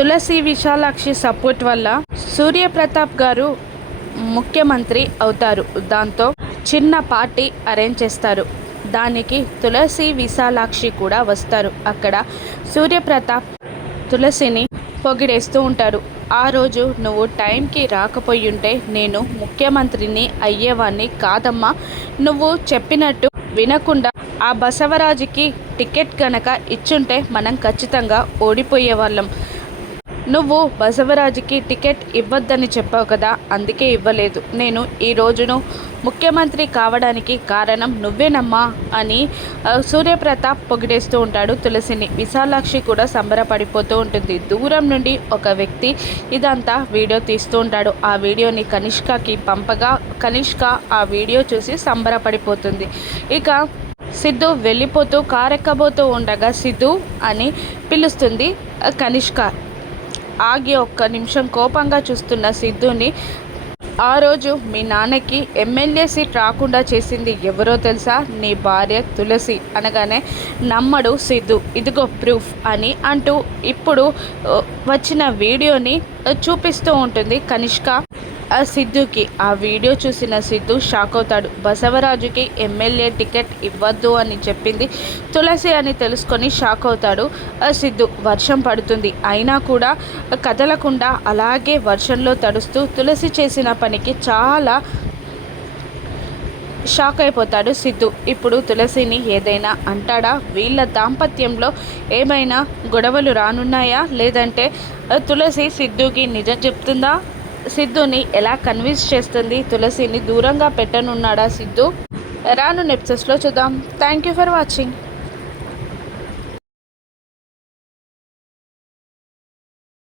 తులసి Vishalakshi support వల్ల సూర్యప్రతాప్ గారు ముఖ్యమంత్రి అవుతారు. దాంతో చిన్న పార్టీ అరేంజ్ చేస్తారు. దానికి తులసి విశాలాక్షి కూడా వస్తారు. అక్కడ సూర్యప్రతాప్ తులసిని పొగిడేస్తూ ఉంటారు. ఆ రోజు నువ్వు టైంకి రాకపోయుంటే నేను ముఖ్యమంత్రిని అయ్యేవాణ్ణి కాదమ్మా. నువ్వు చెప్పినట్టు వినకుండా ఆ బసవరాజుకి టికెట్ గనక ఇచ్చుంటే మనం ఖచ్చితంగా ఓడిపోయేవాళ్ళం. నువ్వు బసవరాజుకి టికెట్ ఇవ్వద్దని చెప్పావు కదా, అందుకే ఇవ్వలేదు. నేను ఈ రోజును ముఖ్యమంత్రి కావడానికి కారణం నువ్వేనమ్మా అని సూర్యప్రతాప్ పొగిడేస్తూ ఉంటాడు తులసిని. విశాలాక్షి కూడా సంబరపడిపోతూ ఉంటుంది. దూరం నుండి ఒక వ్యక్తి ఇదంతా వీడియో తీస్తూ ఉంటాడు. ఆ వీడియోని కనిష్కకి పంపగా కనిష్క ఆ వీడియో చూసి సంబరపడిపోతుంది. ఇక సిద్ధు వెళ్ళిపోతూ కారెక్కబోతూ ఉండగా సిద్ధు అని పిలుస్తుంది కనిష్క. ఆగి ఒక్క నిమిషం కోపంగా చూస్తున్న సిద్ధుని, ఆ రోజు మీ నాన్నకి ఎమ్మెల్యే సీట్ రాకుండా చేసింది ఎవరో తెలుసా? నీ భార్య తులసి అనగానే నమ్మడు సిద్ధు. ఇదిగో ప్రూఫ్ అని అంటూ ఇప్పుడు వచ్చిన వీడియోని చూపిస్తూ ఉంటుంది కనిష్క సిద్ధుకి. ఆ వీడియో చూసిన సిద్ధు షాక్ అవుతాడు. బసవరాజుకి ఎమ్మెల్యే టికెట్ ఇవ్వద్దు అని చెప్పింది తులసి అని తెలుసుకొని షాక్ అవుతాడు సిద్ధు. వర్షం పడుతుంది, అయినా కూడా కదలకుండా అలాగే వర్షంలో తడుస్తూ తులసి చేసిన పనికి చాలా షాక్ అయిపోతాడు సిద్ధు. ఇప్పుడు తులసిని ఏదైనా అంటాడా? వీళ్ళ దాంపత్యంలో ఏమైనా గొడవలు రానున్నాయా? లేదంటే తులసి సిద్ధుకి నిజం చెప్తుందా? సిద్ధుని ఎలా కన్విన్స్ చేస్తుంది? తులసిని దూరంగా పెట్టనున్నాడా సిద్ధు? రాను ఎపిసోడ్స్లో చూద్దాం. Thank you for watching.